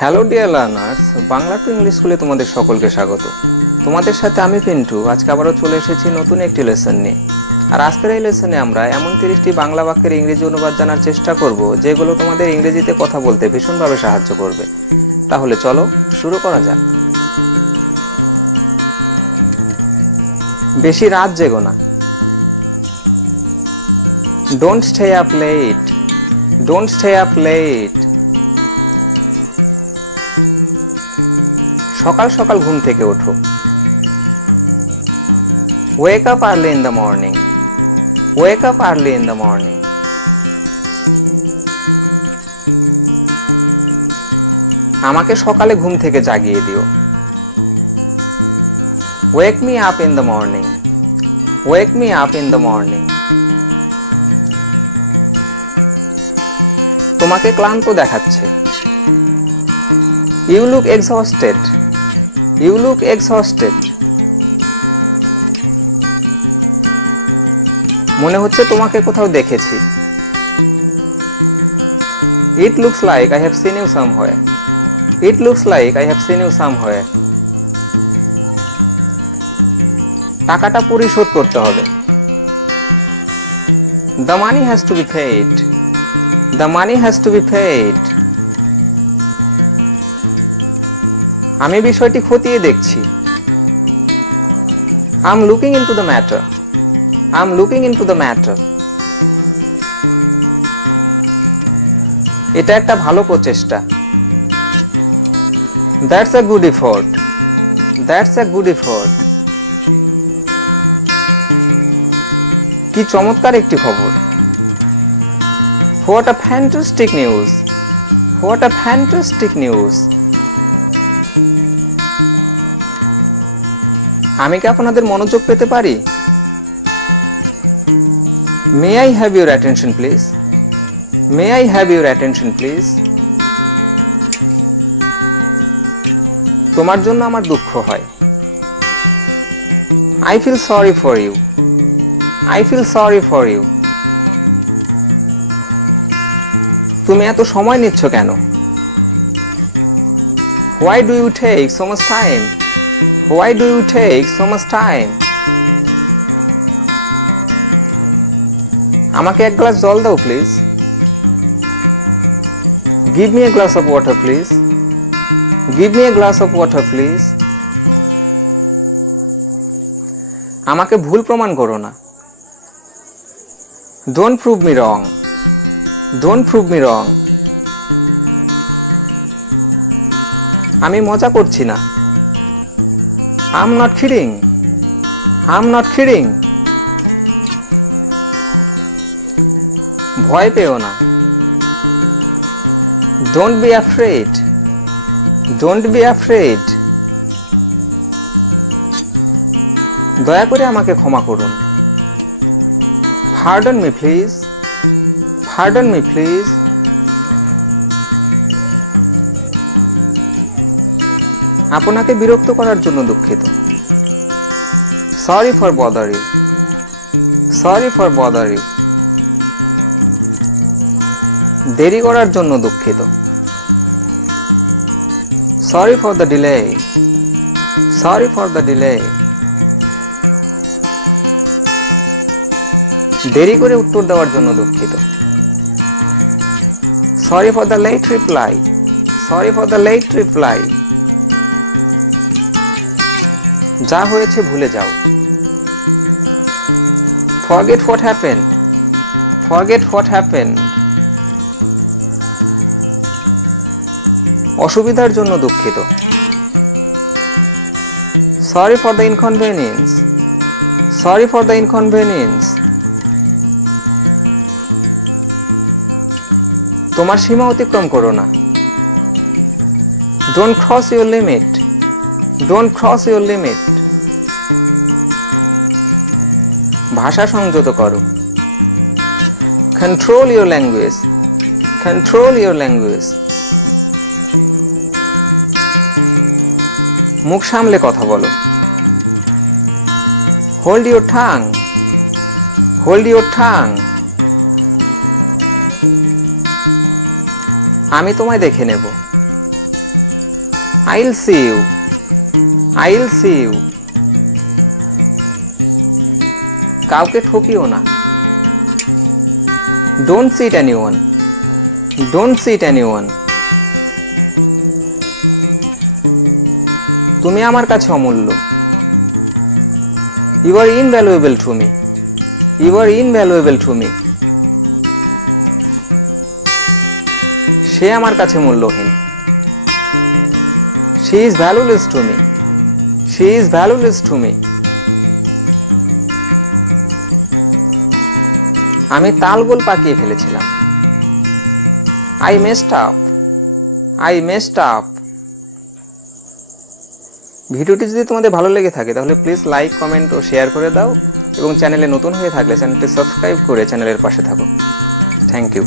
Hello dear learners, Bangla to English স্কুলে তোমাদের সকলকে স্বাগত। তোমাদের সাথে আমি পিন্টু আজকে আবারও চলে এসেছি নতুন একটি লেসন নিয়ে। আর আজকের এই লেসনে আমরা এমন 30টি বাংলা বাক্যের ইংরেজি অনুবাদ জানার চেষ্টা করব যেগুলো তোমাদের ইংরেজিতে কথা বলতে ভীষণভাবে সাহায্য করবে। তাহলে চলো শুরু করা যাক। বেশি রাত জেগো না। Don't stay up late. Don't stay up late. সকাল সকাল ঘুম থেকে ওঠো। Wake up early in the morning. Wake up early in the morning. আমাকে সকালে ঘুম থেকে জাগিয়ে দিও। Wake me up in the morning. Wake me up in the morning. তোমাকে ক্লান্ত দেখাচ্ছে। You look exhausted. You look exhausted. মনে হচ্ছে তোমাকে কোথাও দেখেছি। It looks like I have seen you somewhere. It looks like I have seen you somewhere. টাকাটা পরিশোধ করতে হবে। The money has to be paid. The money has to be paid. আমি বিষয়টি খতিয়ে দেখছি। I am looking into the matter. I am looking into the matter. এটা একটা ভালো প্রচেষ্টা। That's a good effort. That's a good effort. কি চমৎকার একটি খবর। What a fantastic news. What a fantastic news. আমি কি আপনাদের মনোযোগ পেতে পারি? মে I have your attention please. May I have your attention please. তোমার জন্য আমার দুঃখ হয়। I feel sorry for you. I feel sorry for you. তুমি এত সময় নিচ্ছ কেন? Why do you take so much time? Why do you take so much time? আমাকে এক গ্লাস জল দাও please. Give me a glass of water please. Give me a glass of water please. আমাকে ভুল প্রমাণ করো না। Don't prove me wrong. Don't prove me wrong. আমি মজা করছি না। I'm not kidding. I'm not kidding. ভয় পেও না। Don't be afraid. Don't be afraid. দয়া করে আমাকে ক্ষমা করুন। Pardon me please. Pardon me please. আপনাকে বিরক্ত করার জন্য দুঃখিত। Sorry for bother you. Sorry for bother you. দেরি করার জন্য দুঃখিত। Sorry for the delay. Sorry for the delay. দেরি করে উত্তর দেওয়ার জন্য দুঃখিত। Sorry for the late reply. Sorry for the late reply. যা হয়েছে ভুলে যাও। Forget what happened. Forget what happened. অসুবিধার জন্য দুঃখিত। Sorry for the inconvenience. Sorry for the inconvenience. তোমার সীমা অতিক্রম করো না। Don't cross your limit. Don't cross your limit. ভাষা সংযত করো। Control your language. Control your language. মুখ সামলে কথা বলো। Hold your tongue. Hold your tongue. আমি তোমায় দেখে নেব। I'll see you. I'll see you. কাউকে ঠকিও না। Don't cheat anyone. Don't cheat anyone. তুমি আমার কাছে অমূল্য। You are invaluable to me. You are invaluable to me. সে আমার কাছে মূল্যহীন। She is valueless to me. She is valueless to me. আমি তালগোল পাকিয়ে ফেলেছিলাম। I messed up. I messed up. ভিডিওটি যদি তোমাদের ভালো লেগে থাকে তাহলে প্লিজ লাইক, কমেন্ট ও শেয়ার করে দাও এবং চ্যানেলে নতুন হয়ে থাকলে চ্যানেলটি সাবস্ক্রাইব করে চ্যানেলের পাশে থাকো। Thank you.